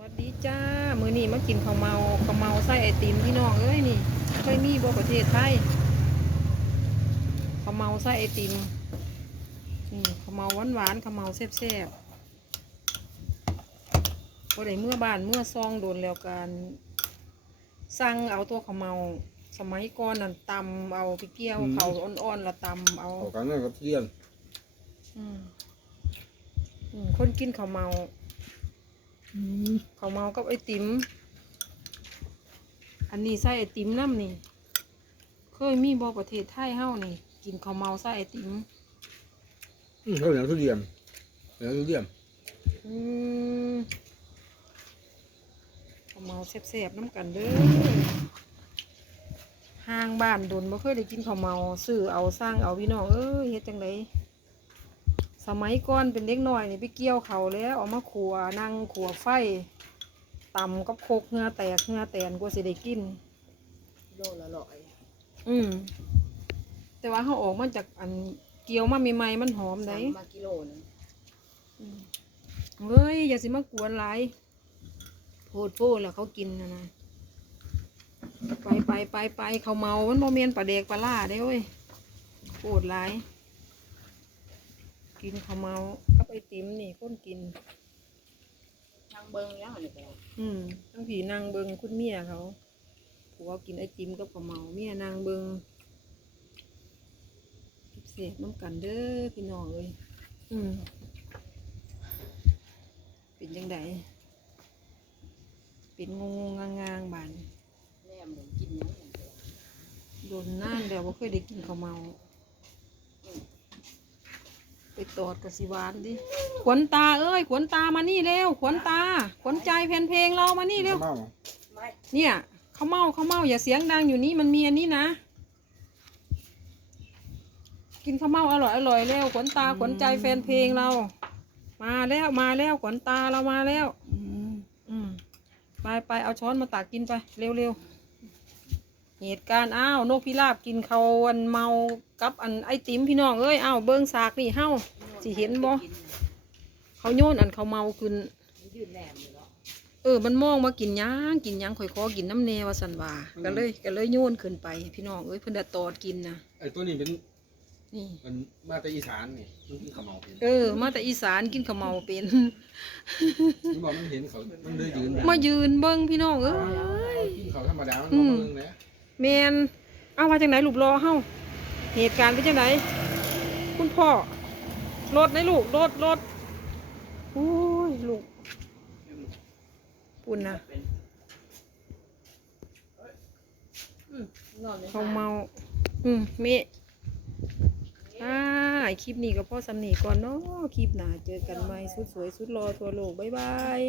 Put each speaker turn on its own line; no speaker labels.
วัสดีจ้า มื้อนี้มากินข้าวเมาข้าวเมาไส้ไอติมพี่น้องเอ้ยนี่เคยมีบ่ประเทศไทยข้าวเมาไส้ไอติมนี่ข้าวเมาหวานหวานๆข้าวเมาแซ่บๆบ่ได้เมื่อบ้านเมื่อซองโดนแล้วกันสั่งเอาตัวข้าวเมา สมัยก่อนนั่นตำเอาไปเกี่ยว
อืม
เขาวอ่อนๆละตำเอา
เอากันนั่นกับเทียน
อืมอืมคนกินข้าวเมา ข้าวเมากับไอติม อันนี้ใส่ไอติมน้ำนี่ เคยมีบอประเทศไทยเฮ้านี่ กินข้าวเมาใส่ไอติม
อืมเขาเหนียวทุเรียนเหนียวทุเรียน
อืมข้าวเมาแซ่บๆน้ำกันเด้อห้างบ้านดนบ่เคยได้กินข้าวเมาซื้อเอาสร้างเอาพี่น้องเอ้ยเฮ็ดจังได สมัยก่อนเป็นเด็กน้อยนี่ไปเกี่ยวเขาวแล้วเอามาขัวนั่งขัวไฟตำกับโคกเหงือแตกเหงือแตนกว่าสิได้กิน
โลละร้อย
อืมแต่ว่าเขาออกมาจากอันเกี่ยวมาใหม่ๆมันหอมได้
สั่งมากิโลหนึง
อืมเฮ้ยอย่าสิมากวนหลายโพดโพดแล้วเขากินนะนะไปไปไปไปเขาเมามันโมเมนปลาเด็กปลาล่าได้เว้ยโพดหลาย กินเขาเมากับไอติมนี่คนกิน
ทางเบิงแล้วนี่ก็
อืมทั้งผีนางเบิงคุณเมียเขาผัวกินไอติมกับข้าวเมาเมียนางเบิงเสียน้ำกันเด้อพี่น้องเอ้ยอืมเป็นยังไงเป็นงงงงางๆบาน
แม่หมูกินหยังอย่างเดียว
โดนน่านแล้วว่าเคยได้กินข้าวเมา ไปตอดกสิหวานดิขวัญตาเอ้ยขวัญตามานี่เร็วขวัญตาขวัญใจแฟนเพลงเรามานี่เร็ว
ข้าว
ไม่
เนี่ยเขาวเมาเขาวเมาอย่าเสียงดังอยู่นี่มันมีอันนี้นะ กินข้าวเมาอร่อยอร่อยแล้วขวัญตาขวัญใจแฟนเพลงเรา มาแล้วมาแล้วขวัญตาเรามาแล้ว อืมไปไปเอาช้อนมาตักกินไปเร็วเร็ว เหตุการณ์อ้าวนกพิราบกินเขาวอันเมากับอันไอติมพี่น้องเอ้ยอ้าวเบิ้งสากนี่เฮ้าสิเห็นบ่
กินน่ะ
เขาโยนอันเขาวเมาขึ้น
มันยืดแหลมอยู่แล้ว
เออมันมองมากินหยังกินหยังข่อยขอกินน้ำแนวสันว่าก็เลยก็เลยโยนขึ้นไป พี่น้องเอ้ยเพิ่นได้ตอดกินนะ
ไอ้ตัวนี้เป็น
นี่
มันมาแต่อีสานนี่มันกินข้าวเมาเป็น
เออ มาแต่อีสานกินข้าวเมาเป็น
มันบอกมันเห็นเขามันเลยยืน
มายืนเบิ่งพี่น้องเอ้ย
กินเขาวธรรมดามัน
อื
บ่
ม
เบิ่งนะ
แมนเอามาจากไหนลูกรอเฮาเหตุการณ์เป็นจังไหนคุณพ่อรถไหนลูกรถรถโอ้ยลูกปุ่นนะ
นอนใน
เขาเมา อืมเมะอ่าคลิปนี้ก็พ่อสำนีก่อนเนาะคลิปหน้าเจอกันใหม่สุดสวยสุดรอทั่วโลก บ๊ายบาย